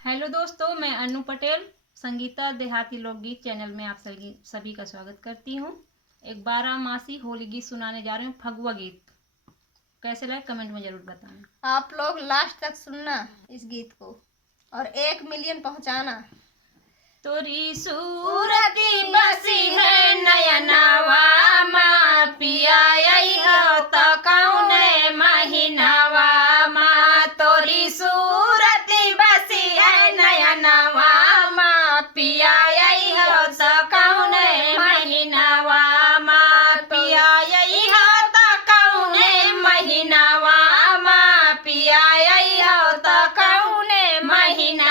Hello दोस्तों, मैं अनु पटेल संगीता देहाती लोकगीत चैनल में आप सभी का स्वागत करती हूँ। एक 12 मासी होली गीत सुनाने जा रही हूँ, फगुआ गीत। कैसे लगे कमेंट में जरूर बताएं। आप लोग लास्ट तक सुनना इस गीत को और 1 मिलियन पहुंचाना। तोरी सूरती बसी है नयनवा माँ पिया हो तो कौने महीनावा माँ। तोरी सूरती बसी है नयनवा माँ पिया हो तो कौने महीनावा माँ। पिया हो तो कौने महीनावा माँ पिया हो तो कौने महीना